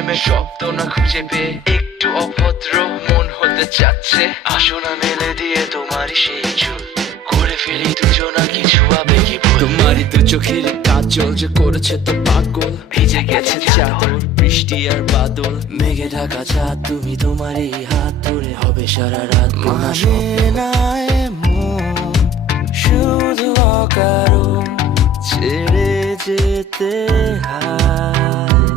প্রেমে শব্দ না খুঁজে পেয়ে একটু অভদ্র মন হতে চাচ্ছে। আসো না মেলে দিয়ে তোমারই সেই চুল, করে ফেলি দুজনা কিছু আবেগী ভুল। তোমারই দু চোখের কাজল যে করেছে তো পাগল, ভিজে গেছে চাদর বৃষ্টি আর বাদল। মেঘে ঢাকা চাঁদ তুমি তোমারই হাত ধরে হবে সারা রাত। মানে না এমন শুধু অকারণ ছেড়ে যেতে হয়।